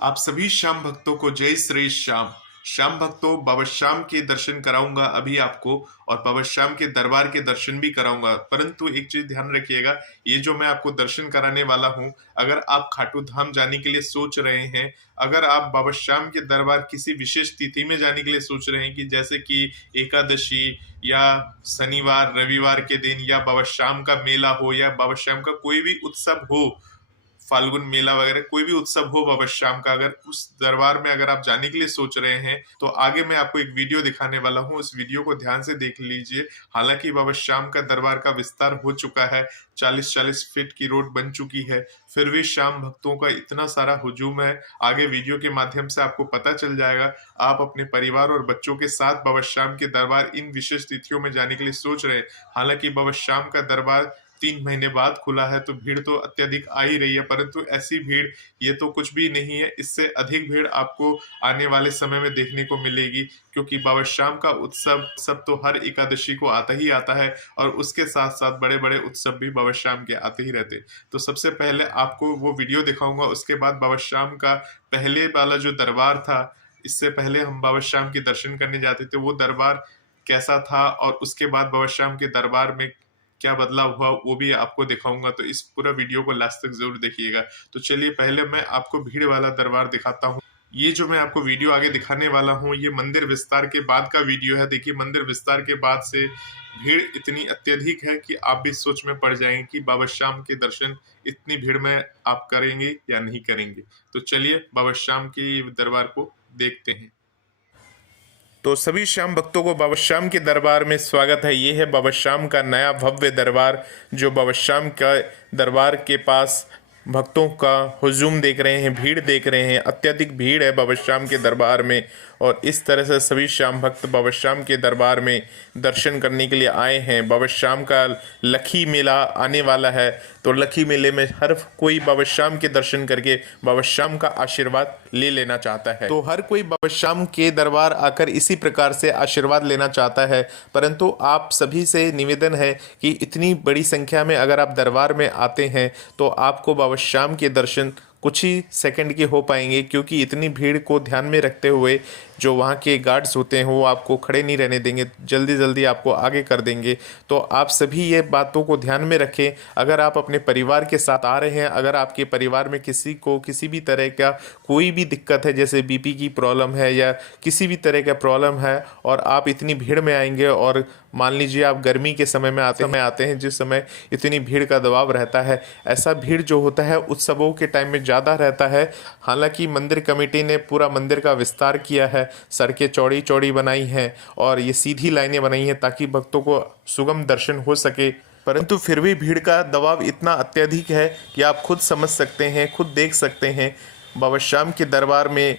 आप सभी श्याम भक्तों को जय श्री श्याम। श्याम भक्तों, बाबा श्याम के दर्शन कराऊंगा अभी आपको, और बाबा श्याम के दरबार के दर्शन भी कराऊंगा। परंतु एक चीज ध्यान रखिएगा, ये जो मैं आपको दर्शन कराने वाला हूँ, अगर आप खाटू धाम जाने के लिए सोच रहे हैं, अगर आप बाबा श्याम के दरबार किसी विशेष तिथि में जाने के लिए सोच रहे हैं, कि जैसे कि एकादशी या शनिवार रविवार के दिन, या बाबा श्याम का मेला हो, या बाबा श्याम का कोई भी उत्सव हो, फाल्गुन मेला वगैरह कोई भी उत्सव हो बाबा श्याम का, अगर उस दरबार में अगर आप जाने के लिए सोच रहे हैं, तो आगे मैं आपको एक वीडियो दिखाने वाला हूं। उस वीडियो को ध्यान से देख लीजिए। हालांकि बाबा श्याम का दरबार का विस्तार हो चुका है, 40-40 फीट की रोड बन चुकी है, फिर भी श्याम भक्तों का इतना सारा हुजूम है। आगे वीडियो के माध्यम से आपको पता चल जाएगा। आप अपने परिवार और बच्चों के साथ बाबा श्याम के दरबार इन विशेष तिथियों में जाने के लिए सोच रहे हैं। हालांकि बाबा श्याम का दरबार 3 महीने बाद खुला है, तो भीड़ तो अत्यधिक आ ही रही है, परंतु ऐसी भीड़ ये तो कुछ भी नहीं है। इससे अधिक भीड़ आपको आने वाले समय में देखने को मिलेगी, क्योंकि बाबा श्याम का उत्सव सब तो हर एकादशी को आता ही आता है, और उसके साथ साथ बड़े बड़े उत्सव भी बाबा श्याम के आते ही रहते। तो सबसे पहले आपको वो वीडियो दिखाऊंगा, उसके बाद बाबा श्याम का पहले वाला जो दरबार था, इससे पहले हम बाबा श्याम के दर्शन करने जाते थे, वो दरबार कैसा था, और उसके बाद बाबा श्याम के दरबार में क्या बदलाव हुआ, वो भी आपको दिखाऊंगा। तो इस पूरा वीडियो को लास्ट तक जरूर देखिएगा। तो चलिए पहले मैं आपको भीड़ वाला दरबार दिखाता हूँ। ये जो मैं आपको वीडियो आगे दिखाने वाला हूँ, ये मंदिर विस्तार के बाद का वीडियो है। देखिए, मंदिर विस्तार के बाद से भीड़ इतनी अत्यधिक है कि आप भी सोच में पड़ जाएंगे कि बाबा श्याम के दर्शन इतनी भीड़ में आप करेंगे या नहीं करेंगे। तो चलिए बाबा श्याम के दरबार को देखते हैं। तो सभी श्याम भक्तों को बाबा श्याम के दरबार में स्वागत है। ये है बाबा श्याम का नया भव्य दरबार, जो बाबा श्याम का दरबार के पास भक्तों का हुजूम देख रहे हैं, भीड़ देख रहे हैं। अत्यधिक भीड़ है बाबा श्याम के दरबार में, और इस तरह से सभी श्याम भक्त बाबा श्याम के दरबार में दर्शन करने के लिए आए हैं। बाबा श्याम का लखी मेला आने वाला है, तो लखी मेले में हर कोई बाबा श्याम के दर्शन करके बाबा श्याम का आशीर्वाद ले लेना चाहता है। तो हर कोई बाबा श्याम के दरबार आकर इसी प्रकार से आशीर्वाद लेना चाहता है। परंतु आप सभी से निवेदन है कि इतनी बड़ी संख्या में अगर आप दरबार में आते हैं, तो आपको बाबा श्याम के दर्शन कुछ ही सेकंड के हो पाएंगे, क्योंकि इतनी भीड़ को ध्यान में रखते हुए जो वहाँ के गार्ड्स होते हैं वो आपको खड़े नहीं रहने देंगे, जल्दी जल्दी आपको आगे कर देंगे। तो आप सभी ये बातों को ध्यान में रखें। अगर आप अपने परिवार के साथ आ रहे हैं, अगर आपके परिवार में किसी को किसी भी तरह का कोई भी दिक्कत है, जैसे बीपी की प्रॉब्लम है या किसी भी तरह का प्रॉब्लम है, और आप इतनी भीड़ में आएंगे, और मान लीजिए आप गर्मी के समय में आते हैं जिस समय इतनी भीड़ का दबाव रहता है, ऐसा भीड़ जो होता है उत्सवों के टाइम में ज़्यादा रहता है। हालांकि मंदिर कमेटी ने पूरा मंदिर का विस्तार किया है, सड़कें चौड़ी चौड़ी बनाई हैं, और ये सीधी लाइनें बनाई हैं ताकि भक्तों को सुगम दर्शन हो सके। परंतु फिर भी भीड़ का दबाव इतना अत्यधिक है कि आप खुद समझ सकते हैं, खुद देख सकते हैं। बाबा श्याम के दरबार में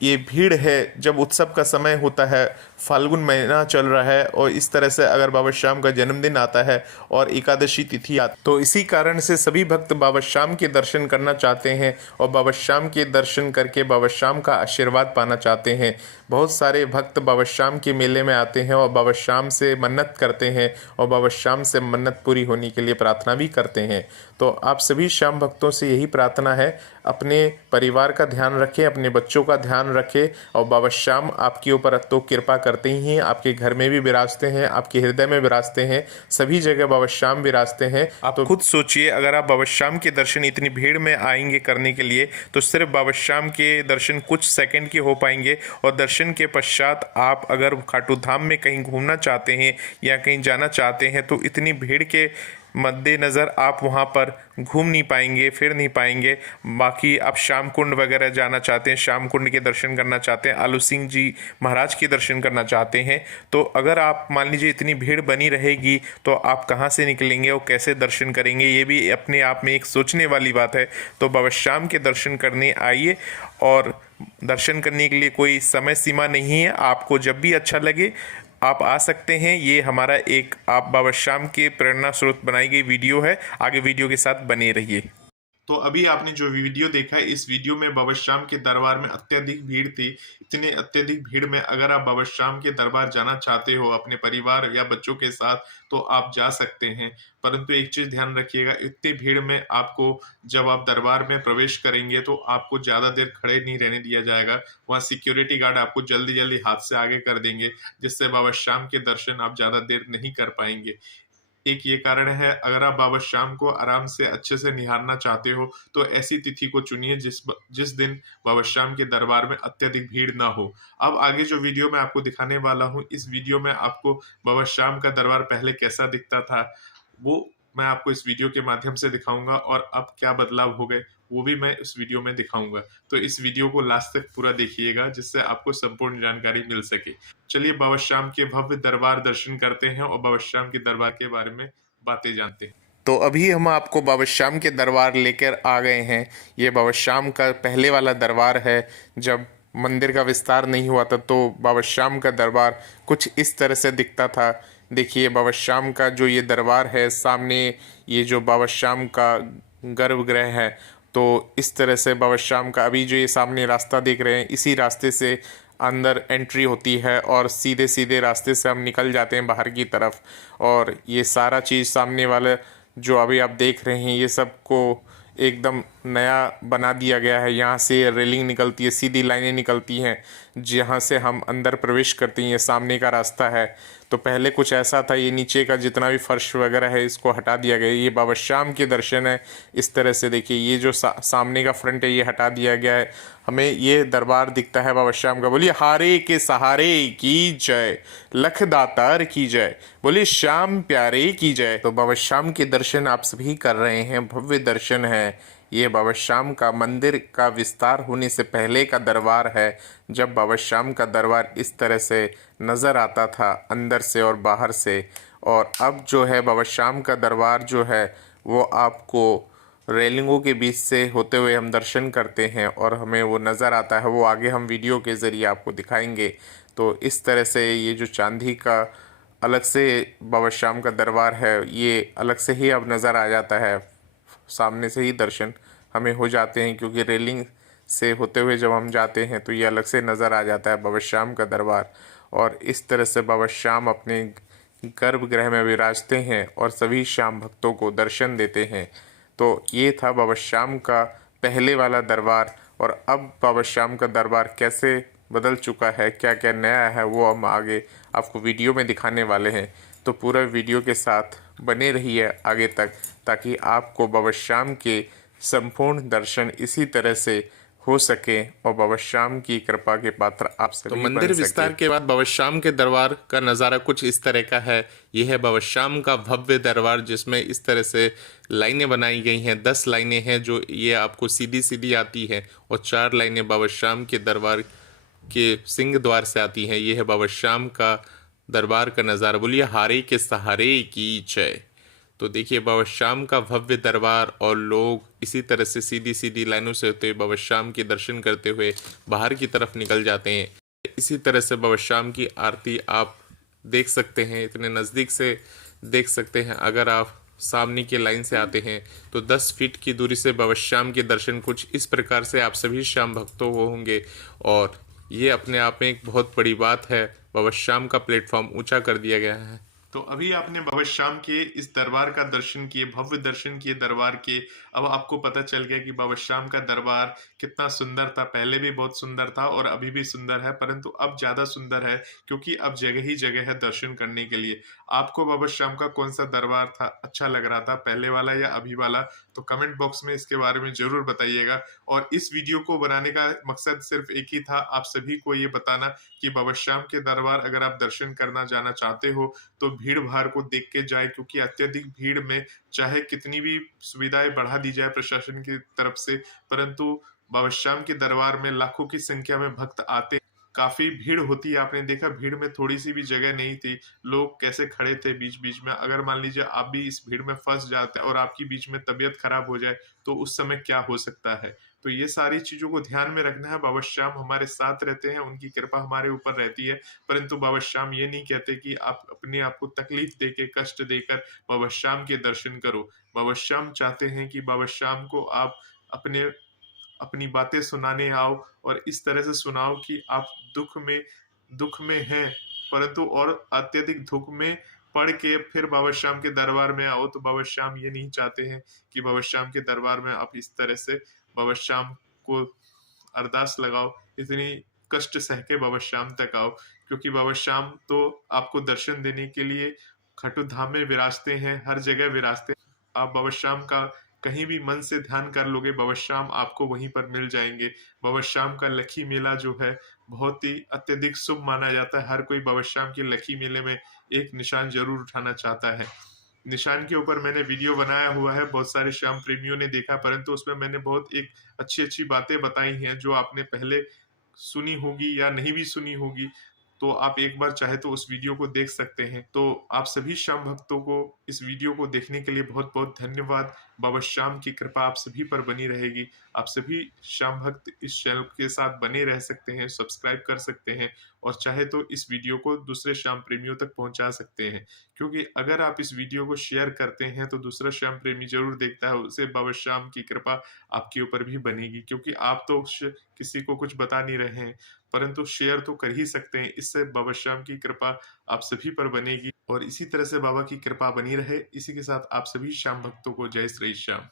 ये भीड़ है जब उत्सव का समय होता है, फाल्गुन महीना चल रहा है, और इस तरह से अगर बाबा श्याम का जन्मदिन आता है और एकादशी तिथि आती, तो इसी कारण से सभी भक्त बाबा श्याम के दर्शन करना चाहते हैं, और बाबा श्याम के दर्शन करके बाबा श्याम का आशीर्वाद पाना चाहते हैं। बहुत सारे भक्त बाबा श्याम के मेले में आते हैं और बाबा श्याम से मन्नत करते हैं, और बाबा श्याम से मन्नत पूरी होने के लिए प्रार्थना भी करते हैं। तो आप सभी श्याम भक्तों से यही प्रार्थना है, अपने परिवार का ध्यान रखें, अपने बच्चों का ध्यान रखें, और बाबा श्याम आपके ऊपर तो कृपा करते ही हैं। आपके घर में भी विराजते हैं, आपके हृदय में विराजते हैं, सभी जगह बाबा श्याम विराजते हैं। आप तो खुद सोचिए, अगर आप बाबा श्याम के दर्शन इतनी भीड़ में आएंगे करने के लिए, तो सिर्फ बाबा श्याम के दर्शन कुछ सेकंड के हो पाएंगे, और दर्शन के पश्चात आप अगर खाटू धाम में कहीं घूमना चाहते हैं या कहीं जाना चाहते हैं, तो इतनी भीड़ के मद्देनज़र आप वहाँ पर घूम नहीं पाएंगे, फिर नहीं पाएंगे। बाकी आप श्याम कुंड वगैरह जाना चाहते हैं, श्याम कुंड के दर्शन करना चाहते हैं, आलू सिंह जी महाराज के दर्शन करना चाहते हैं, तो अगर आप मान लीजिए इतनी भीड़ बनी रहेगी, तो आप कहाँ से निकलेंगे और कैसे दर्शन करेंगे, ये भी अपने आप में एक सोचने वाली बात है। तो बाबा श्याम के दर्शन करने आइए, और दर्शन करने के लिए कोई समय सीमा नहीं है, आपको जब भी अच्छा लगे आप आ सकते हैं। ये हमारा एक आप बाबा श्याम के प्रेरणा स्रोत बनाई गई वीडियो है। आगे वीडियो के साथ बने रहिए। तो अभी आपने जो वीडियो देखा है, इस वीडियो में बाबा श्याम के दरबार में अत्यधिक भीड़ थी। इतने अत्यधिक भीड़ में अगर आप बाबा श्याम के दरबार जाना चाहते हो अपने परिवार या बच्चों के साथ, तो आप जा सकते हैं। परंतु एक चीज ध्यान रखिएगा, इतनी भीड़ में आपको जब आप दरबार में प्रवेश करेंगे तो आपको ज्यादा देर खड़े नहीं रहने दिया जाएगा। वहाँ सिक्योरिटी गार्ड आपको जल्दी जल्दी हाथ से आगे कर देंगे, जिससे बाबा श्याम के दर्शन आप ज्यादा देर नहीं कर पाएंगे। एक ये कारण है, अगर आप बाबा श्याम को आराम से अच्छे से निहारना चाहते हो तो ऐसी तिथि को चुनिए जिस दिन बाबा श्याम के दरबार में अत्यधिक भीड़ ना हो। अब आगे जो वीडियो मैं आपको दिखाने वाला हूँ, इस वीडियो में आपको बाबा श्याम का दरबार पहले कैसा दिखता था वो मैं आपको इस वीडियो के माध्यम से दिखाऊंगा, और अब क्या बदलाव हो गए वो भी मैं इस वीडियो में दिखाऊंगा। तो इस वीडियो को लास्ट तक पूरा देखिएगा, जिससे आपको संपूर्ण जानकारी मिल सके। चलिए बाबा श्याम के भव्य दरबार दर्शन करते हैं और बाबा श्याम के दरबार के बारे में बातें जानते हैं। तो अभी हम आपको बाबा श्याम के दरबार लेकर आ गए हैं। ये बाबा श्याम का पहले वाला दरबार है। जब मंदिर का विस्तार नहीं हुआ था तो बाबा श्याम का दरबार कुछ इस तरह से दिखता था। देखिए बाबा श्याम का जो ये दरबार है, सामने ये जो बाबा श्याम का गर्भगृह है, तो इस तरह से बाबा श्याम का अभी जो ये सामने रास्ता देख रहे हैं, इसी रास्ते से अंदर एंट्री होती है और सीधे सीधे रास्ते से हम निकल जाते हैं बाहर की तरफ। और ये सारा चीज़ सामने वाले जो अभी आप देख रहे हैं, ये सब को एकदम नया बना दिया गया है। यहाँ से रेलिंग निकलती है, सीधी लाइनें निकलती हैं जहाँ से हम अंदर प्रवेश करते हैं। ये सामने का रास्ता है। तो पहले कुछ ऐसा था, ये नीचे का जितना भी फर्श वगैरह है इसको हटा दिया गया। ये बाबा श्याम के दर्शन है। इस तरह से देखिए, ये जो सामने का फ्रंट है ये हटा दिया गया है। हमें ये दरबार दिखता है बाबा श्याम का। बोलिए हारे के सहारे की जय, लख दातार की जय, बोलिए श्याम प्यारे की जय। तो बाबा श्याम के दर्शन आप सभी कर रहे हैं, भव्य दर्शन है। ये बाबा श्याम का मंदिर का विस्तार होने से पहले का दरबार है, जब बाबा श्याम का दरबार इस तरह से नज़र आता था अंदर से और बाहर से। और अब जो है बाबा श्याम का दरबार जो है वो आपको रेलिंगों के बीच से होते हुए हम दर्शन करते हैं और हमें वो नज़र आता है। वो आगे हम वीडियो के ज़रिए आपको दिखाएंगे। तो इस तरह से ये जो चांदी का अलग से बाबा श्याम का दरबार है, ये अलग से ही अब नज़र आ जाता है। सामने से ही दर्शन हमें हो जाते हैं, क्योंकि रेलिंग से होते हुए जब हम जाते हैं तो ये अलग से नज़र आ जाता है बाबा श्याम का दरबार। और इस तरह से बाबा श्याम अपने गर्भगृह में विराजते हैं और सभी श्याम भक्तों को दर्शन देते हैं। तो ये था बाबा श्याम का पहले वाला दरबार। और अब बाबा श्याम का दरबार कैसे बदल चुका है, क्या क्या नया है, वो हम आगे आपको वीडियो में दिखाने वाले हैं। तो पूरा वीडियो के साथ बने रहिए आगे तक, ताकि आपको बाबा श्याम के संपूर्ण दर्शन इसी तरह से हो सके और बाबा श्याम की कृपा के पात्र आप सभी बन सके। मंदिर विस्तार के बाद बाबा श्याम के दरबार का नज़ारा कुछ इस तरह का है। यह है बाबा श्याम का भव्य दरबार, जिसमें इस तरह से लाइनें बनाई गई हैं। 10 लाइनें हैं जो ये आपको सीधी सीधी आती हैं, और 4 लाइनें बाबा श्याम के दरबार के सिंह द्वार से आती हैं। यह है बाबा श्याम का दरबार का नज़ारा। बोलिए हारे के सहारे की जय। तो देखिए बाबा श्याम का भव्य दरबार, और लोग इसी तरह से सीधी सीधी लाइनों से होते हुए बाबा श्याम के दर्शन करते हुए बाहर की तरफ निकल जाते हैं। इसी तरह से बाबा श्याम की आरती आप देख सकते हैं, इतने नज़दीक से देख सकते हैं। अगर आप सामने की लाइन से आते हैं तो 10 फीट की दूरी से बाबा श्याम के दर्शन कुछ इस प्रकार से आप सभी श्याम भक्तों को होंगे। और ये अपने आप में एक बहुत बड़ी बात है। बाबा श्याम का प्लेटफॉर्म ऊंचा कर दिया गया है। तो अभी आपने बाबा श्याम के इस दरबार का दर्शन किए, भव्य दर्शन किए दरबार के। अब आपको पता चल गया कि बाबा श्याम का दरबार कितना सुंदर था। पहले भी बहुत सुंदर था और अभी भी सुंदर है, परंतु अब ज्यादा सुंदर है, क्योंकि अब जगह ही जगह है दर्शन करने के लिए। आपको बाबा श्याम का कौन सा दरबार था अच्छा लग रहा था, पहले वाला या अभी वाला? तो कमेंट बॉक्स में इसके बारे में जरूर बताइएगा। और इस वीडियो को बनाने का मकसद सिर्फ एक ही था, आप सभी को ये बताना कि बाबा श्याम के दरबार अगर आप दर्शन करना जाना चाहते हो तो भीड़ भाड़ को देख के जाए, क्योंकि अत्यधिक भीड़ में चाहे कितनी भी सुविधाएं बढ़ा दी जाए प्रशासन की तरफ से, परंतु बाबा श्याम के दरबार में लाखों की संख्या में भक्त आते, काफी भीड़ होती है। आपने देखा भीड़ में थोड़ी सी भी जगह नहीं थी, लोग कैसे खड़े थे बीच बीच में। अगर मान लीजिए आप भी इस भीड़ में फंस जाते और आपकी बीच में तबीयत खराब हो जाए तो उस समय क्या हो सकता है। तो ये सारी चीज़ों को ध्यान में रखना है। बाबा श्याम हमारे साथ रहते हैं, उनकी कृपा हमारे ऊपर रहती है, परंतु बाबा श्याम ये नहीं कहते कि आप अपने आप को तकलीफ देके, कष्ट देकर बाबा श्याम के दर्शन करो। बाबा श्याम चाहते हैं कि बाबा श्याम को आप अपने अपनी बातें सुनाने आओ और इस तरह से सुनाओ कि आप दुख में हैं, परंतु और अत्यधिक दुख में पढ़ के फिर बाबा श्याम के दरबार में आओ। तो बाबा श्याम ये नहीं चाहते हैं कि बाबा श्याम के दरबार में आप इस तरह से बाबा श्याम को अरदास लगाओ, इतनी कष्ट सह के बाबा श्याम तक आओ, क्योंकि बाबा श्याम तो आपको दर्शन देने के लिए खटु धाम में विराजते हैं, हर जगह विराजते हैं। आप बाबा श्याम का कहीं भी मन से ध्यान कर लोगे, बाबा श्याम आपको वहीं पर मिल जाएंगे। बाबा श्याम का लखी मेला जो है बहुत ही अत्यधिक शुभ माना जाता है। हर कोई बाबा श्याम के लखी मेले में एक निशान जरूर उठाना चाहता है। निशान के ऊपर मैंने वीडियो बनाया हुआ है, बहुत सारे श्याम प्रेमियों ने देखा, परंतु उसमें मैंने बहुत एक अच्छी अच्छी बातें बताई हैं जो आपने पहले सुनी होगी या नहीं भी सुनी होगी। तो आप एक बार चाहे तो उस वीडियो को देख सकते हैं। तो आप सभी श्याम भक्तों को इस वीडियो को देखने के लिए बहुत बहुत धन्यवाद। बाबा श्याम की कृपा आप सभी पर बनी रहेगी। आप सभी श्याम भक्त इस चैनल के साथ बने रह सकते हैं, सब्सक्राइब कर सकते हैं और चाहे तो इस वीडियो को दूसरे श्याम प्रेमियों तक पहुंचा सकते हैं, क्योंकि अगर आप इस वीडियो को शेयर करते हैं तो दूसरा श्याम प्रेमी जरूर देखता है, उसे बाबा श्याम की कृपा आपके ऊपर भी बनेगी। क्योंकि आप तो किसी को कुछ बता नहीं रहे हैं, परंतु शेयर तो कर ही सकते हैं। इससे बाबा श्याम की कृपा आप सभी पर बनेगी और इसी तरह से बाबा की कृपा बनी रहे। इसी के साथ आप सभी श्याम भक्तों को जय श्री श्याम।